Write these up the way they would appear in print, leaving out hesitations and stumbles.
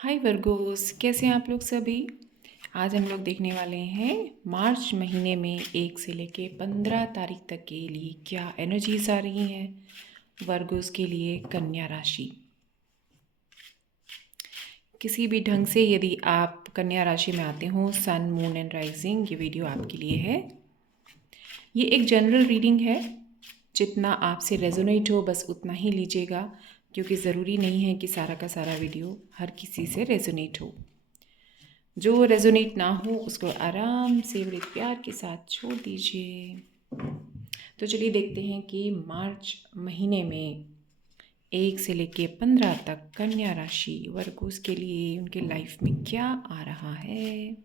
हाय Virgo's, कैसे हैं आप लोग सभी। आज हम लोग देखने वाले हैं मार्च महीने में 1 से लेके 15 तारीख तक के लिए क्या एनर्जीज आ रही हैं वर्गोस के लिए कन्या राशि। किसी भी ढंग से यदि आप कन्या राशि में आते हो, सन मून एंड राइजिंग, ये वीडियो आपके लिए है। ये एक जनरल रीडिंग है, जितना आपसे रेजोनेट हो बस उतना ही लीजिएगा, क्योंकि ज़रूरी नहीं है कि सारा का सारा वीडियो हर किसी से रेजोनेट हो। जो रेजोनेट ना हो उसको आराम से बड़े प्यार के साथ छोड़ दीजिए। तो चलिए देखते हैं कि मार्च महीने में 1 से लेके 15 तक कन्या राशि वर्गोस के लिए उनके लाइफ में क्या आ रहा है,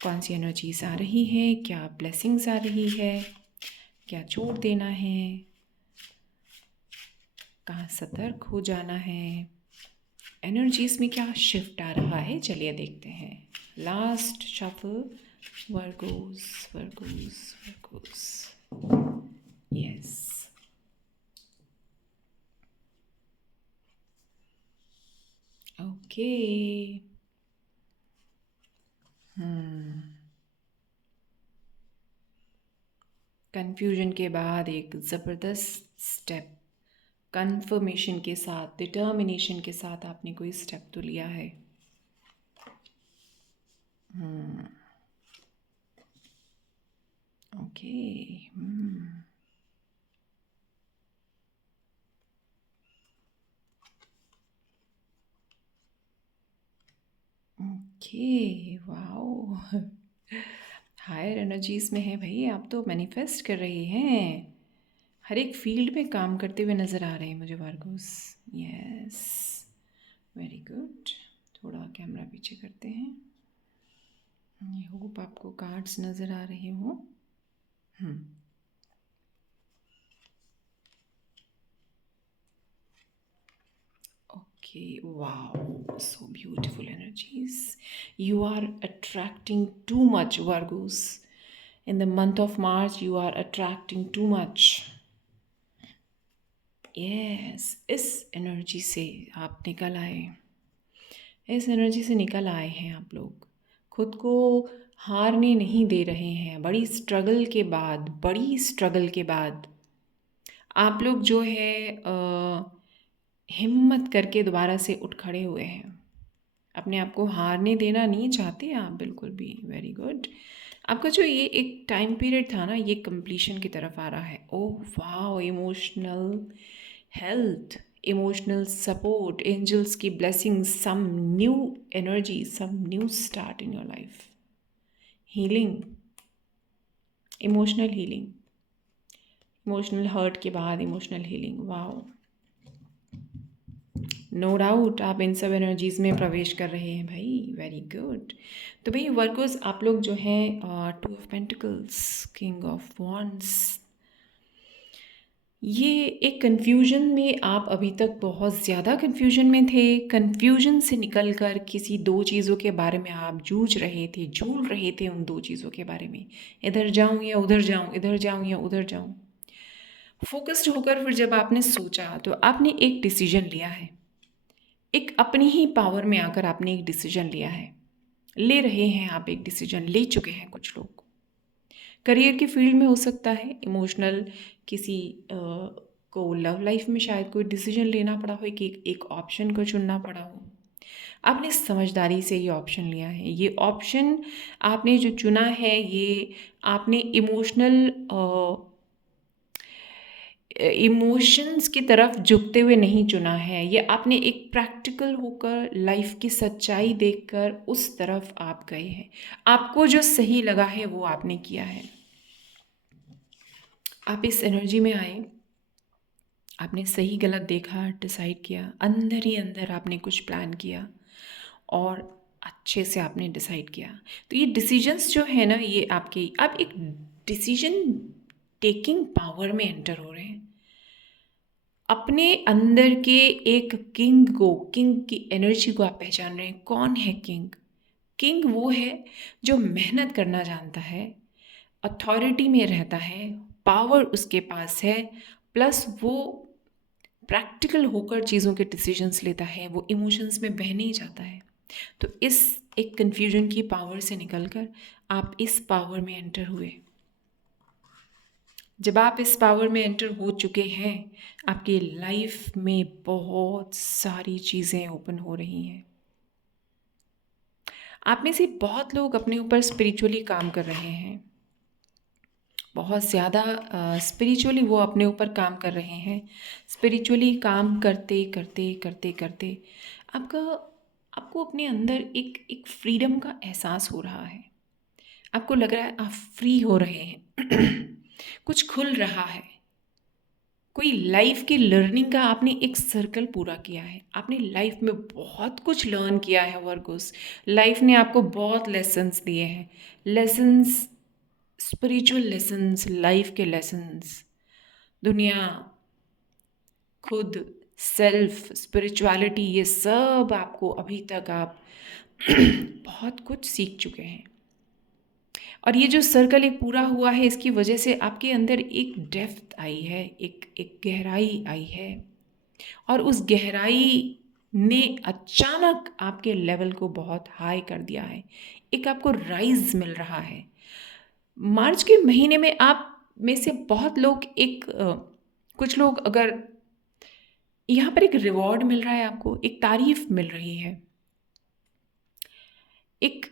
कौन सी एनर्जीज आ रही है, क्या ब्लेसिंग्स आ रही है, क्या छोड़ देना है, कहाँ सतर्क हो जाना है, एनर्जीज में क्या शिफ्ट आ रहा है। चलिए देखते हैं। Last shuffle, Virgo's Virgo's Virgo's, yes. Okay, confusion के बाद एक ज़बरदस्त स्टेप, कंफर्मेशन के साथ, डिटर्मिनेशन के साथ आपने कोई स्टेप तो लिया है। Okay, okay, wow, higher energies में है भाई। आप तो मैनिफेस्ट कर रहे हैं, हर एक फील्ड में काम करते हुए नज़र आ रहे हैं मुझे वर्गोस। Yes, very good. थोड़ा कैमरा पीछे करते हैं। आई होप आपको कार्ड्स नज़र आ रहे हो। Okay, wow, so beautiful energies. You are attracting too much, Virgos. In the month of March, you are attracting too much. Yes, इस एनर्जी से आप निकल आए, इस एनर्जी से निकल आए हैं आप लोग। खुद को हारने नहीं दे रहे हैं। बड़ी स्ट्रगल के बाद, बड़ी स्ट्रगल के बाद आप लोग जो है हिम्मत करके दोबारा से उठ खड़े हुए हैं। अपने आप को हारने देना नहीं चाहते आप बिल्कुल भी। Very good. आपका जो ये एक टाइम पीरियड था ना, ये कंप्लीशन की तरफ आ रहा है। ओह वाह, emotional health, emotional support, angels की blessing, some new energy, some new start in your life, healing, emotional healing, emotional hurt के बाद emotional healing. Wow, no doubt आप इन सब एनर्जीज़ में प्रवेश कर रहे हैं भाई। Very good. तो भाई वर्कर्स, आप लोग जो हैं 2 of pentacles, king of wands, ये एक कन्फ्यूजन में आप अभी तक बहुत ज़्यादा कन्फ्यूजन में थे। कन्फ्यूजन से निकल कर किसी 2 चीज़ों के बारे में आप जूझ रहे थे, झूल रहे थे उन 2 चीज़ों के बारे में। इधर जाऊँ या उधर जाऊँ, इधर जाऊँ या उधर जाऊँ। फोकस्ड होकर फिर जब आपने सोचा तो आपने एक डिसीजन लिया है। एक अपनी ही पावर में आकर आपने एक डिसीजन लिया है, ले रहे हैं आप, एक डिसीजन ले चुके हैं कुछ लोग। करियर की फील्ड में हो सकता है, इमोशनल किसी को लव लाइफ में शायद कोई डिसीजन लेना पड़ा हो, कि एक ऑप्शन को चुनना पड़ा हो। आपने समझदारी से ये ऑप्शन लिया है। ये ऑप्शन आपने जो चुना है, ये आपने इमोशंस की तरफ झुकते हुए नहीं चुना है। ये आपने एक प्रैक्टिकल होकर, लाइफ की सच्चाई देखकर उस तरफ आप गए हैं। आपको जो सही लगा है वो आपने किया है। आप इस एनर्जी में आए, आपने सही गलत देखा, डिसाइड किया, अंदर ही अंदर आपने कुछ प्लान किया और अच्छे से आपने डिसाइड किया। तो ये डिसीजंस जो है ना, ये आपके, आप एक डिसीजन टेकिंग पावर में एंटर हो रहे हैं। अपने अंदर के एक किंग को, किंग की एनर्जी को आप पहचान रहे हैं। कौन है किंग? किंग वो है जो मेहनत करना जानता है, अथॉरिटी में रहता है, पावर उसके पास है, प्लस वो प्रैक्टिकल होकर चीज़ों के डिसीजंस लेता है, वो इमोशंस में बह नहीं जाता है। तो इस एक कन्फ्यूजन की पावर से निकलकर आप इस पावर में एंटर हुए। जब आप इस पावर में एंटर हो चुके हैं, आपकी लाइफ में बहुत सारी चीज़ें ओपन हो रही हैं। आप में से बहुत लोग अपने ऊपर स्पिरिचुअली काम कर रहे हैं, बहुत ज़्यादा स्पिरिचुअली वो अपने ऊपर काम कर रहे हैं। स्पिरिचुअली काम करते करते करते करते आपका आपको अपने अंदर एक एक फ्रीडम का एहसास हो रहा है। आपको लग रहा है आप फ्री हो रहे हैं कुछ खुल रहा है। कोई लाइफ की लर्निंग का आपने एक सर्कल पूरा किया है। आपने लाइफ में बहुत कुछ लर्न किया है वर्गोस। लाइफ ने आपको बहुत लेसन्स दिए हैं। लेसन्स, स्पिरिचुअल लेसन्स, लाइफ के लेसन्स, दुनिया, खुद, सेल्फ, स्पिरिचुअलिटी, ये सब आपको अभी तक आप बहुत कुछ सीख चुके हैं। और ये जो सर्कल एक पूरा हुआ है, इसकी वजह से आपके अंदर एक डेप्थ आई है, एक गहराई आई है। और उस गहराई ने अचानक आपके लेवल को बहुत हाई कर दिया है। एक आपको राइज मिल रहा है। मार्च के महीने में आप में से बहुत लोग कुछ लोग अगर यहाँ पर एक रिवॉर्ड मिल रहा है, आपको एक तारीफ मिल रही है, एक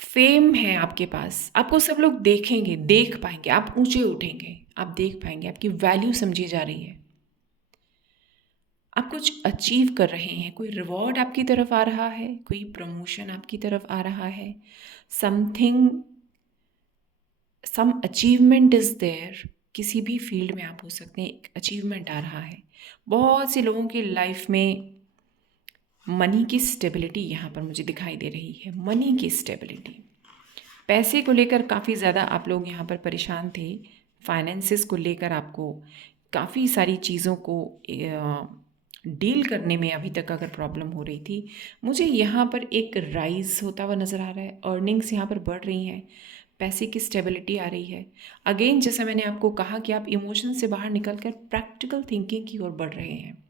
फेम है आपके पास, आपको सब लोग देखेंगे, देख पाएंगे, आप ऊंचे उठेंगे, आप देख पाएंगे, आपकी वैल्यू समझी जा रही है, आप कुछ अचीव कर रहे हैं, कोई रिवॉर्ड आपकी तरफ आ रहा है, कोई प्रमोशन आपकी तरफ आ रहा है, something, some achievement is there. किसी भी फील्ड में आप हो सकते हैं, एक अचीवमेंट आ रहा है। बहुत से लोगों की लाइफ में मनी की स्टेबिलिटी यहाँ पर मुझे दिखाई दे रही है। मनी की स्टेबिलिटी, पैसे को लेकर काफ़ी ज़्यादा आप लोग यहाँ पर परेशान थे। फाइनेंसिस को लेकर आपको काफ़ी सारी चीज़ों को डील करने में अभी तक अगर प्रॉब्लम हो रही थी, मुझे यहाँ पर एक राइज होता हुआ नज़र आ रहा है। अर्निंग्स यहाँ पर बढ़ रही हैं, पैसे की स्टेबिलिटी आ रही है। अगेन, जैसा मैंने आपको कहा कि आप इमोशन से बाहर निकलकर प्रैक्टिकल थिंकिंग की ओर बढ़ रहे हैं।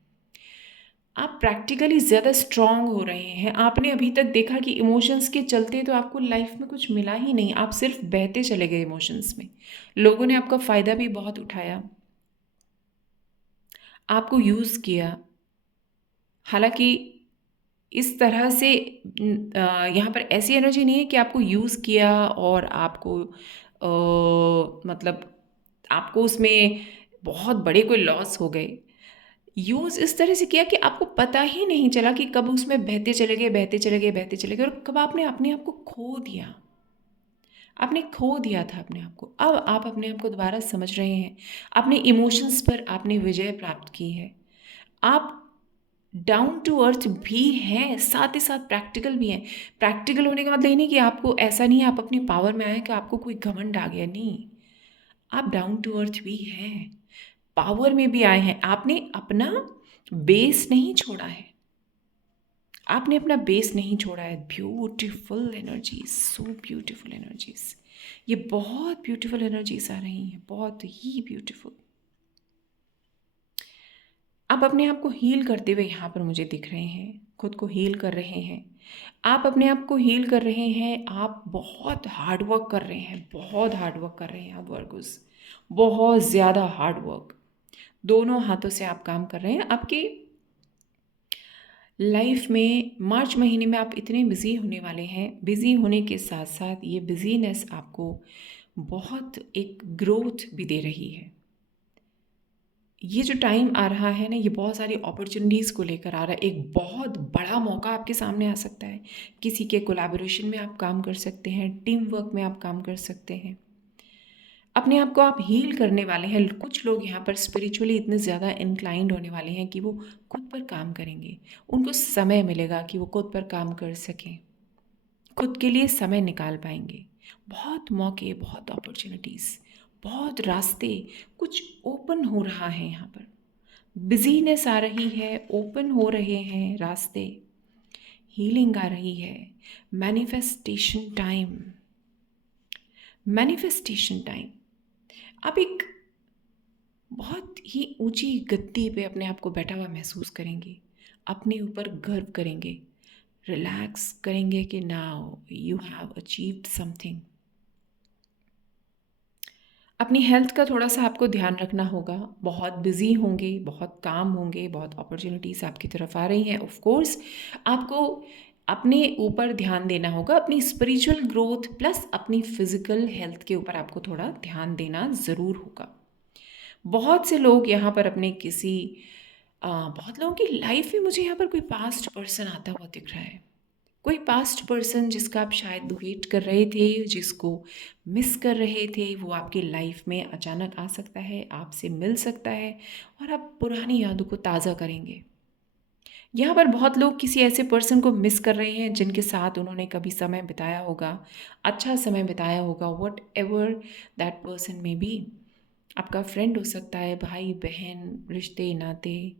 आप प्रैक्टिकली ज़्यादा स्ट्रांग हो रहे हैं। आपने अभी तक देखा कि इमोशंस के चलते तो आपको लाइफ में कुछ मिला ही नहीं, आप सिर्फ बहते चले गए इमोशंस में। लोगों ने आपका फ़ायदा भी बहुत उठाया, आपको यूज़ किया। हालांकि इस तरह से यहाँ पर ऐसी एनर्जी नहीं है कि आपको यूज़ किया और आपको मतलब आपको उसमें बहुत बड़े कोई लॉस हो गए। यूज़ इस तरह से किया कि आपको पता ही नहीं चला कि कब उसमें बहते चले गए, बहते चले गए, बहते चले गए, और कब आपने अपने आप को खो दिया। आपने खो दिया था अपने आप को। अब आप अपने आप को दोबारा समझ रहे हैं। अपने इमोशंस पर आपने विजय प्राप्त की है। आप डाउन टू अर्थ भी हैं, साथ ही साथ प्रैक्टिकल भी हैं। प्रैक्टिकल होने का मतलब ये नहीं कि आपको ऐसा नहीं है आप अपनी पावर में आए कि आपको कोई घमंड आ गया, नहीं। आप डाउन टू अर्थ भी हैं, पावर में भी आए हैं। आपने अपना बेस नहीं छोड़ा है, आपने अपना बेस नहीं छोड़ा है। Beautiful energies, so beautiful energies, ये बहुत ब्यूटीफुल एनर्जीज आ रही हैं, बहुत ही ब्यूटीफुल। आप अपने आप को हील करते हुए यहाँ पर मुझे दिख रहे हैं, खुद को हील कर रहे हैं। आप अपने आप को हील कर रहे हैं। आप बहुत हार्ड वर्क कर रहे हैं, बहुत हार्ड वर्क कर रहे हैं आप वर्गोस, बहुत ज़्यादा हार्ड वर्क। दोनों हाथों से आप काम कर रहे हैं। आपके लाइफ में मार्च महीने में आप इतने बिज़ी होने वाले हैं। बिज़ी होने के साथ साथ ये बिज़ीनेस आपको बहुत एक ग्रोथ भी दे रही है। ये जो टाइम आ रहा है ना, ये बहुत सारी अपॉर्चुनिटीज़ को लेकर आ रहा है। एक बहुत बड़ा मौका आपके सामने आ सकता है। किसी के कोलैबोरेशन में आप काम कर सकते हैं, टीम वर्क में आप काम कर सकते हैं। अपने आप को आप हील करने वाले हैं। कुछ लोग यहाँ पर स्पिरिचुअली इतने ज़्यादा इंक्लाइंड होने वाले हैं कि वो खुद पर काम करेंगे। उनको समय मिलेगा कि वो खुद पर काम कर सकें, खुद के लिए समय निकाल पाएंगे। बहुत मौके, बहुत अपॉर्चुनिटीज़, बहुत रास्ते कुछ ओपन हो रहा है। यहाँ पर बिजीनेस आ रही है, ओपन हो रहे हैं रास्ते, हीलिंग आ रही है। Manifestation time, manifestation time. आप एक बहुत ही ऊंची गद्दी पे अपने आप को बैठा हुआ महसूस करेंगे, अपने ऊपर गर्व करेंगे, रिलैक्स करेंगे कि now you have achieved something. अपनी हेल्थ का थोड़ा-सा आपको ध्यान रखना होगा, बहुत बिज़ी होंगे, बहुत काम होंगे, बहुत अपॉर्च्युनिटीज़ आपकी तरफ आ रही हैं। ऑफ़ कोर्स आपको अपने ऊपर ध्यान देना होगा, अपनी स्पिरिचुअल ग्रोथ प्लस अपनी फ़िज़िकल हेल्थ के ऊपर आपको थोड़ा ध्यान देना ज़रूर होगा। बहुत से लोग यहाँ पर अपने किसी बहुत लोगों की लाइफ़ में मुझे यहाँ पर कोई पास्ट पर्सन आता हुआ दिख रहा है। कोई पास्ट पर्सन जिसका आप शायद वेट कर रहे थे, जिसको मिस कर रहे थे, वो आपकी लाइफ में अचानक आ सकता है, आपसे मिल सकता है और आप पुरानी यादों को ताज़ा करेंगे। यहाँ पर बहुत लोग किसी ऐसे पर्सन को मिस कर रहे हैं जिनके साथ उन्होंने कभी समय बिताया होगा, अच्छा समय बिताया होगा, वट एवर दैट पर्सन में बी। आपका फ्रेंड हो सकता है, भाई बहन, रिश्ते नाते,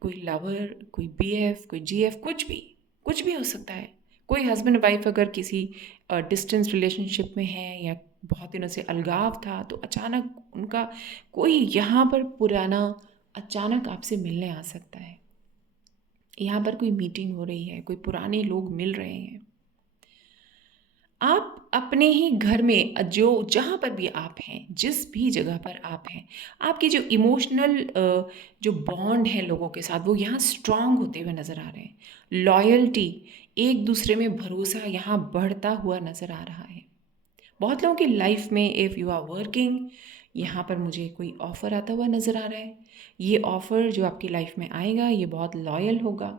कोई लवर, कोई बीएफ, कोई जीएफ, कुछ भी हो सकता है। कोई हस्बैंड वाइफ अगर किसी डिस्टेंस रिलेशनशिप में है या बहुत दिनों से अलगाव था, तो अचानक उनका कोई यहाँ पर पुराना अचानक आपसे मिलने आ सकता है। यहाँ पर कोई मीटिंग हो रही है, कोई पुराने लोग मिल रहे हैं। आप अपने ही घर में जो जहाँ पर भी आप हैं, जिस भी जगह पर आप हैं, आपके जो इमोशनल जो बॉन्ड है लोगों के साथ, वो यहाँ स्ट्रांग होते हुए नज़र आ रहे हैं। लॉयल्टी, एक दूसरे में भरोसा यहाँ बढ़ता हुआ नज़र आ रहा है। बहुत लोगों की लाइफ में इफ़ यू आर वर्किंग, यहाँ पर मुझे कोई ऑफ़र आता हुआ नज़र आ रहा है। ये ऑफ़र जो आपकी लाइफ में आएगा, ये बहुत लॉयल होगा,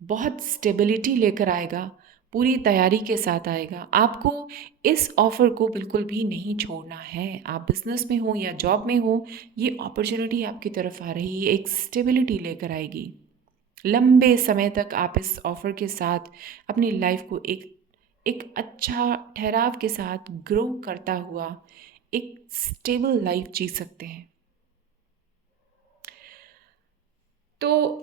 बहुत स्टेबिलिटी लेकर आएगा, पूरी तैयारी के साथ आएगा। आपको इस ऑफ़र को बिल्कुल भी नहीं छोड़ना है। आप बिज़नेस में हो या जॉब में हो, ये अपॉर्च्युनिटी आपकी तरफ आ रही है, एक स्टेबिलिटी लेकर आएगी। लंबे समय तक आप इस ऑफ़र के साथ अपनी लाइफ को एक एक अच्छा ठहराव के साथ ग्रो करता हुआ एक स्टेबल लाइफ जी सकते हैं। तो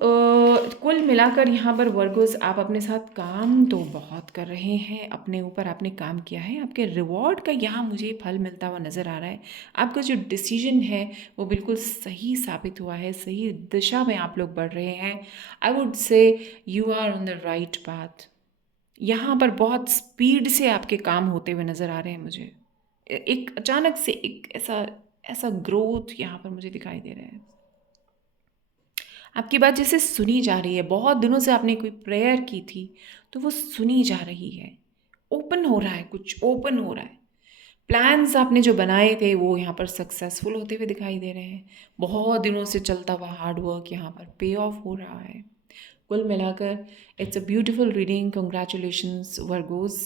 कुल मिलाकर यहाँ पर वर्गोस आप अपने साथ काम तो बहुत कर रहे हैं, अपने ऊपर आपने काम किया है, आपके रिवॉर्ड का यहाँ मुझे फल मिलता हुआ नज़र आ रहा है। आपका जो डिसीजन है वो बिल्कुल सही साबित हुआ है, सही दिशा में आप लोग बढ़ रहे हैं। I would say you are on the right path. यहाँ पर बहुत स्पीड से आपके काम होते हुए नज़र आ रहे हैं मुझे। एक अचानक से एक ऐसा ऐसा ग्रोथ यहाँ पर मुझे दिखाई दे रहा है। आपकी बात जैसे सुनी जा रही है, बहुत दिनों से आपने कोई प्रेयर की थी, तो वो सुनी जा रही है। ओपन हो रहा है, कुछ ओपन हो रहा है। प्लान्स आपने जो बनाए थे वो यहाँ पर सक्सेसफुल होते हुए दिखाई दे रहे हैं। बहुत दिनों से चलता हुआ हार्ड वर्क यहाँ पर पे ऑफ हो रहा है। कुल मिलाकर it's a beautiful reading. Congratulations Virgos.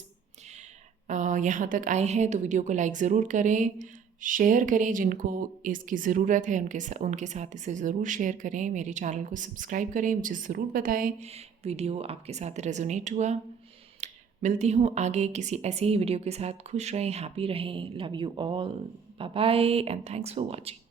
यहाँ तक आए हैं तो वीडियो को लाइक ज़रूर करें, शेयर करें, जिनको इसकी ज़रूरत है उनके साथ इसे ज़रूर शेयर करें। मेरे चैनल को सब्सक्राइब करें, मुझे ज़रूर बताएं वीडियो आपके साथ रेजोनेट हुआ। मिलती हूँ आगे किसी ऐसे ही वीडियो के साथ। खुश रहें, हैप्पी रहें। Love you all. Bye bye and thanks for watching.